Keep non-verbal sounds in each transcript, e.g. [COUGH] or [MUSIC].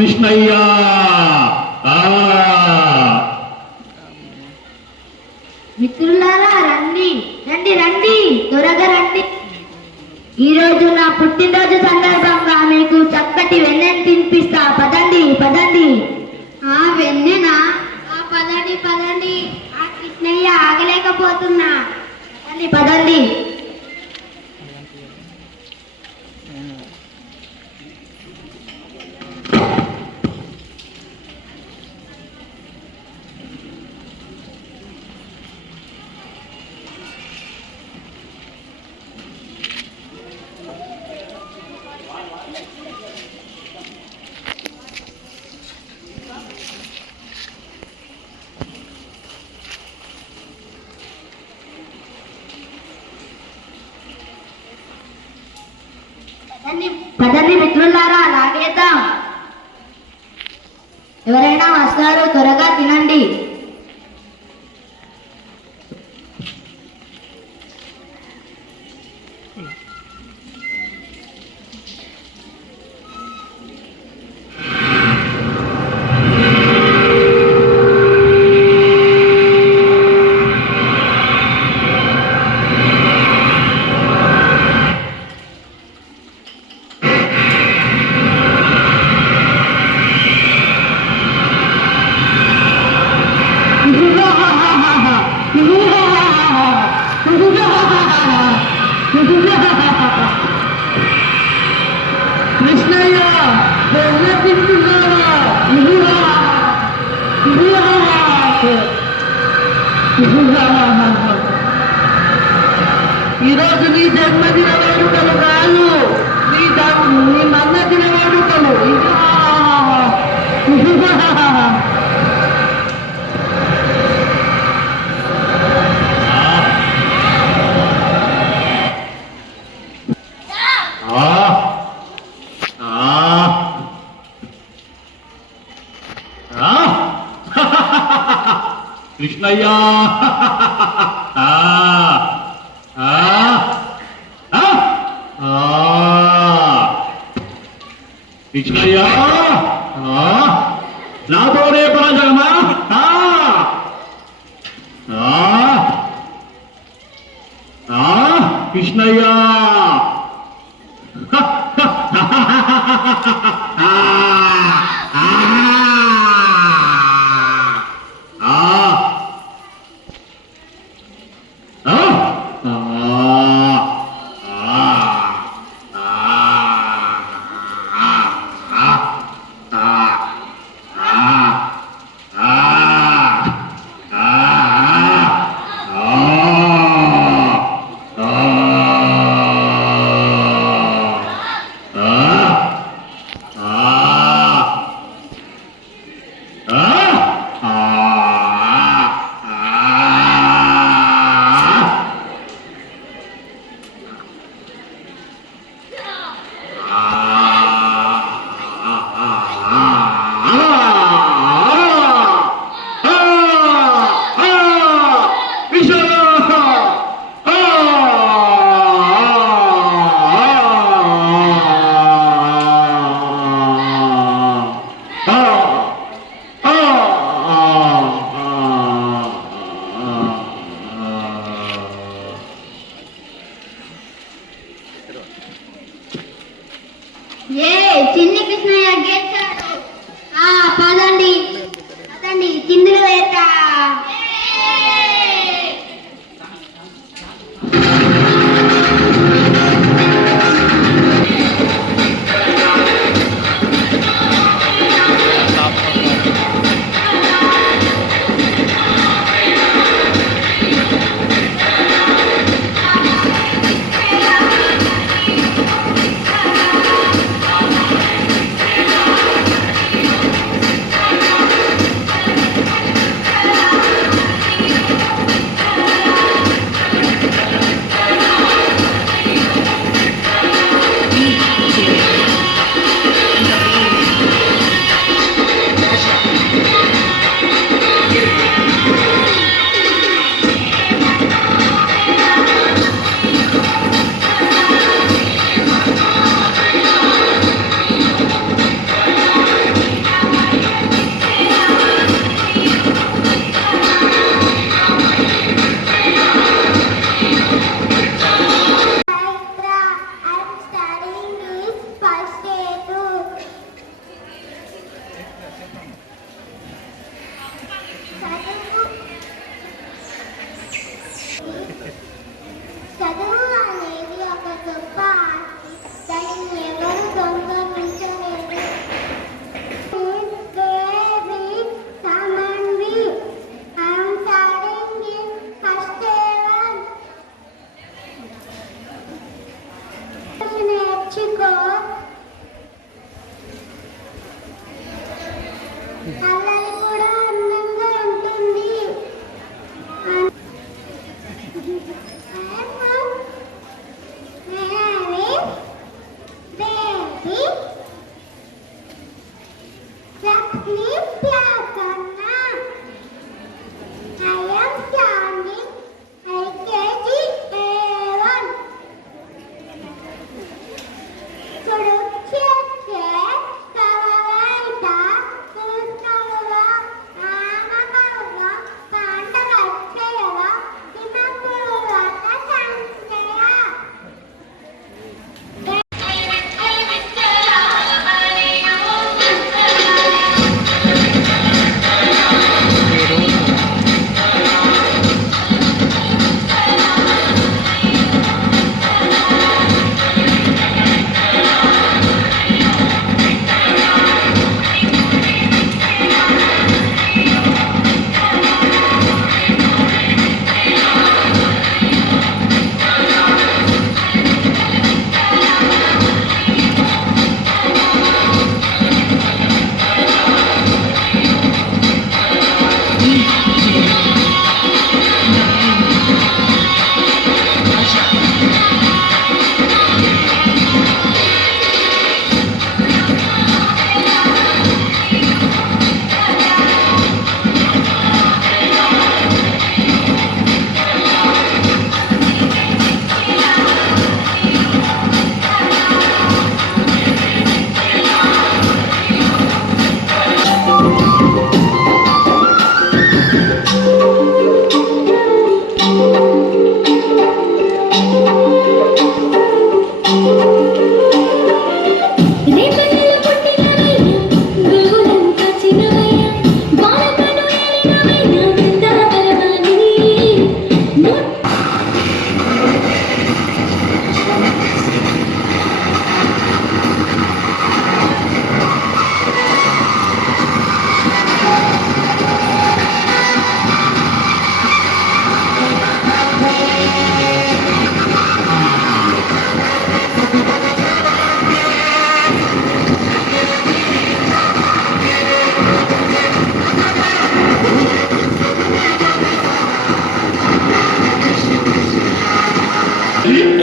కృష్ణయ్య! మిత్రులారా రండి రండి రండి త్వరగా రండి. ఈ రోజు నా పుట్టినరోజు సందర్భంగా మీకు చక్కటి వెన్నెని తినిపిస్తా. పదండి పదండి. ఆ వెన్నెనా ఆ పదండి పదండి. ఆ కృష్ణయ్య ఆగలేకపోతున్నా. పదండి పదండి. పదండి మిత్రులారా లాగేద్దాం ఎవరైనా వస్తారు త్వరగా తినండి. కృష్ణయ్య వెన్న తింటున్నావా ఈరోజు నీ జన్మదిన వేడుకలు కాదు నీ ద- నీ మన్నదిన వేడుకలు ఆ, ఆ, ఆ. కృష్ణయ్య ఆ, ఆ, ఆ. కృష్ణయ్య ఆ, నాతోనే పరాజయమా ఆ, ఆ, ఆ, [LAUGHS] [LAUGHS]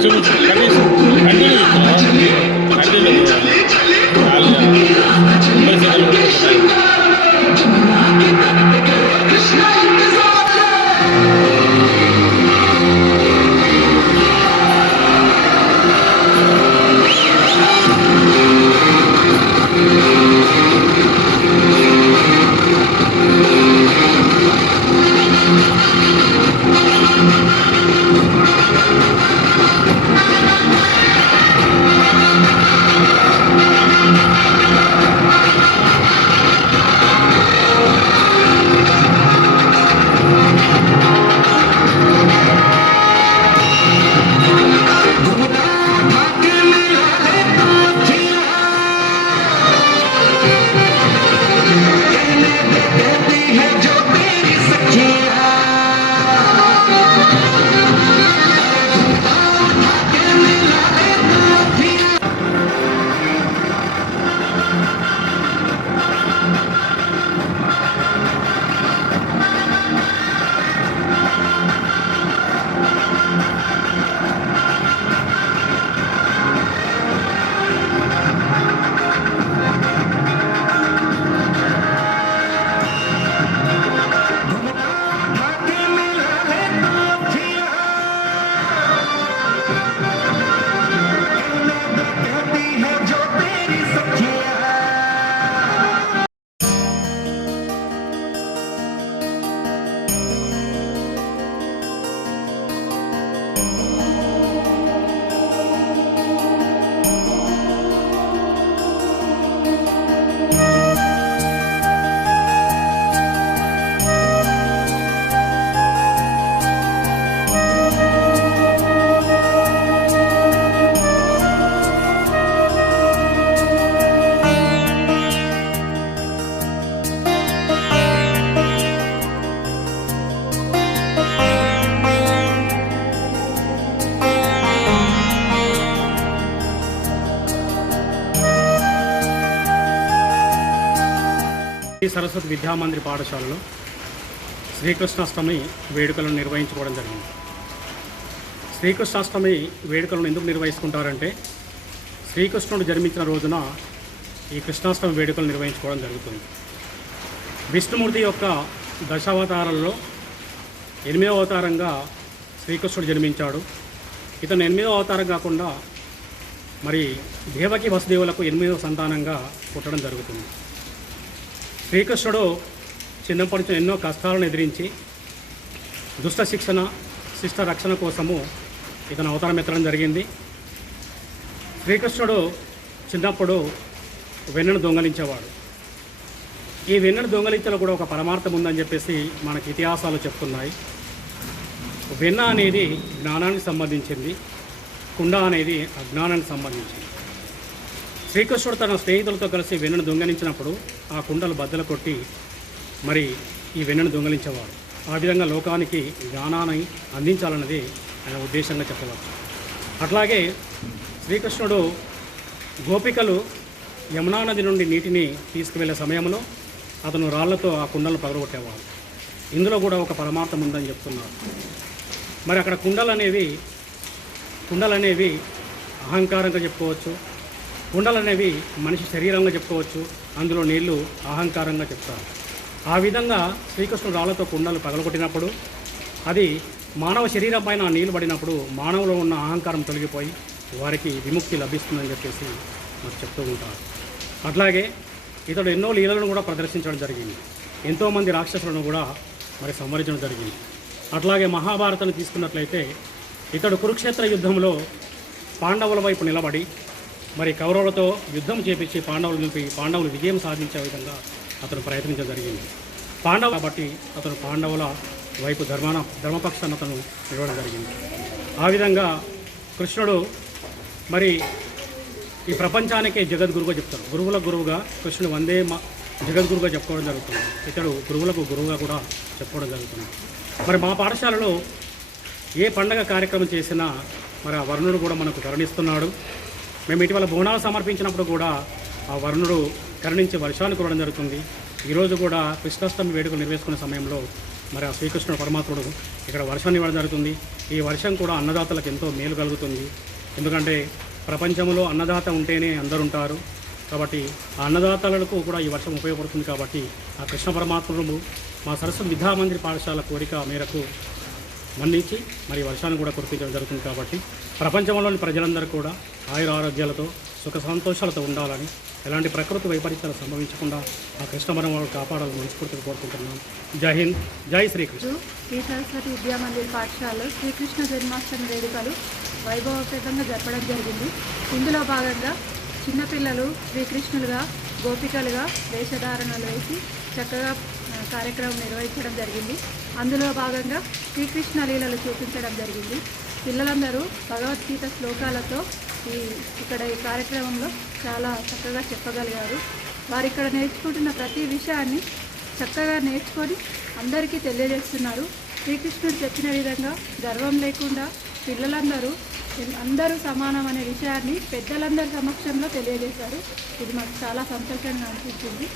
就一直一 సరస్వతి విద్యామందిర్ పాఠశాలలో శ్రీకృష్ణాష్టమి వేడుకలను నిర్వహించుకోవడం జరిగింది. శ్రీకృష్ణాష్టమి వేడుకలను ఎందుకు నిర్వహిస్తుంటారంటే శ్రీకృష్ణుడు జన్మించిన రోజున ఈ కృష్ణాష్టమి వేడుకలు నిర్వహించుకోవడం జరుగుతుంది. విష్ణుమూర్తి యొక్క దశావతారాల్లో ఎనిమిదవ అవతారంగా శ్రీకృష్ణుడు జన్మించాడు. ఇతను ఎనిమిదవ అవతారం కాకుండా మరి దేవకి వసుదేవులకు ఎనిమిదవ సంతానంగా పుట్టడం జరుగుతుంది. శ్రీకృష్ణుడు చిన్నప్పటి నుంచి ఎన్నో కష్టాలను ఎదిరించి దుష్ట శిక్షణ శిష్ట రక్షణ కోసము ఇతను అవతారం ఎత్తడం జరిగింది. శ్రీకృష్ణుడు చిన్నప్పుడు వెన్నను దొంగలించేవాడు. ఈ వెన్నను దొంగలించలో కూడా ఒక పరమార్థం ఉందని చెప్పేసి మనకి ఇతిహాసాలు చెప్తున్నాయి. వెన్న అనేది జ్ఞానానికి సంబంధించింది కుండ అనేది అజ్ఞానానికి సంబంధించింది. శ్రీకృష్ణుడు తన స్నేహితులతో కలిసి వెన్నను దొంగలించినప్పుడు ఆ కుండలు బద్దలు కొట్టి మరి ఈ వెన్నను దొంగలించేవాడు ఆ విధంగా లోకానికి జ్ఞానాన్ని అందించాలన్నది ఆయన ఉద్దేశంగా చెప్పవచ్చు. అట్లాగే శ్రీకృష్ణుడు గోపికలు యమునా నది నుండి నీటిని తీసుకువెళ్ళే సమయంలో అతను రాళ్ళతో ఆ కుండలను పగలగొట్టేవాడు. ఇందులో కూడా ఒక పరమార్థం ఉందని చెప్తున్నారు. మరి అక్కడ కుండలు అనేవి కుండలు అనేవి అహంకారంగా చెప్పుకోవచ్చు కుండలనేవి మనిషి శరీరంగా చెప్పుకోవచ్చు. అందులో నీళ్ళు అహంకారంగా చెప్తారు. ఆ విధంగా శ్రీకృష్ణుడు రాళ్ళతో కుండలు పగలగొట్టినప్పుడు అది మానవ శరీరం పైన ఆ నీళ్ళు పడినప్పుడు మానవులో ఉన్న అహంకారం తొలగిపోయి వారికి విముక్తి లభిస్తుందని చెప్పేసి మాకు చెప్తూ ఉంటారు. అట్లాగే ఇతడు ఎన్నో లీలలను కూడా ప్రదర్శించడం జరిగింది. ఎంతోమంది రాక్షసులను కూడా మరి సంవరించడం జరిగింది. అట్లాగే మహాభారతం తీసుకున్నట్లయితే ఇతడు కురుక్షేత్ర యుద్ధంలో పాండవుల వైపు నిలబడి మరి కౌరవులతో యుద్ధం చేపించి పాండవులు నిలిపి పాండవులు విజయం సాధించే విధంగా అతను ప్రయత్నించడం జరిగింది. పాండవ కాబట్టి అతను పాండవుల వైపు ధర్మాన ధర్మపక్షాన్ని అతను నిలవడం జరిగింది. ఆ విధంగా కృష్ణుడు మరి ఈ ప్రపంచానికే జగద్గురుగా చెప్తారు గురువుల గురువుగా కృష్ణుడు వందే మా జగద్గురుగా చెప్పుకోవడం జరుగుతుంది. ఇతడు గురువులకు గురువుగా కూడా చెప్పుకోవడం జరుగుతుంది. మరి మా పాఠశాలలో ఏ పండగ కార్యక్రమం చేసినా మరి ఆ వరుణుడు కూడా మనకు కరుణిస్తున్నాడు మేము ఇటీవల బోనాలు సమర్పించినప్పుడు కూడా ఆ వరుణుడు కరుణించి వర్షాన్ని కురవడం జరుగుతుంది. ఈరోజు కూడా కృష్ణాష్టమి వేడుకలు నిర్వహించుకునే సమయంలో మరి ఆ శ్రీకృష్ణుడు పరమాత్ముడు ఇక్కడ వర్షాన్ని ఇవ్వడం జరుగుతుంది. ఈ వర్షం కూడా అన్నదాతలకు ఎంతో మేలు కలుగుతుంది. ఎందుకంటే ప్రపంచంలో అన్నదాత ఉంటేనే అందరు ఉంటారు. కాబట్టి ఆ అన్నదాతలకు కూడా ఈ వర్షం ఉపయోగపడుతుంది కాబట్టి ఆ కృష్ణ పరమాత్ముడు మా సరస్వతి విద్యామందిర్ పాఠశాల కోరిక మేరకు మన్నించి మరి వర్షాన్ని కూడా కురిపించడం జరుగుతుంది కాబట్టి ప్రపంచంలోని ప్రజలందరూ కూడా ఆయుర ఆరోగ్యాలతో సుఖ సంతోషాలతో ఉండాలని ఎలాంటి ప్రకృతి వైపరీత్యాలు సంభవించకుండా ఆ కృష్ణమరం వాళ్ళు కాపాడాలని మనస్ఫూర్తిగా కోరుకుంటున్నాం. జై హింద్ జై శ్రీకృష్ణ. ఈ సరస్వతి విద్యామందిర్ పాఠశాలలో శ్రీకృష్ణ జన్మాష్టమి వేడుకలు వైభవపేతంగా జరపడం జరిగింది. ఇందులో భాగంగా చిన్నపిల్లలు శ్రీకృష్ణులుగా గోపికలుగా వేషధారణలు వేసి చక్కగా కార్యక్రమం నిర్వహించడం జరిగింది. అందులో భాగంగా శ్రీకృష్ణ లీలలు చూపించడం జరిగింది. పిల్లలందరూ భగవద్గీత శ్లోకాలతో ఈ ఇక్కడ ఈ కార్యక్రమంలో చాలా చక్కగా చెప్పగలిగారు. వారు ఇక్కడ నేర్చుకుంటున్న ప్రతి విషయాన్ని చక్కగా నేర్చుకొని అందరికీ తెలియజేస్తున్నారు. శ్రీకృష్ణుడు చెప్పిన విధంగా గర్వం లేకుండా పిల్లలందరూ అందరూ సమానం అనే విషయాన్ని పెద్దలందరి సమక్షంలో తెలియజేశారు. ఇది మాకు చాలా సంతోషంగా అనిపించింది.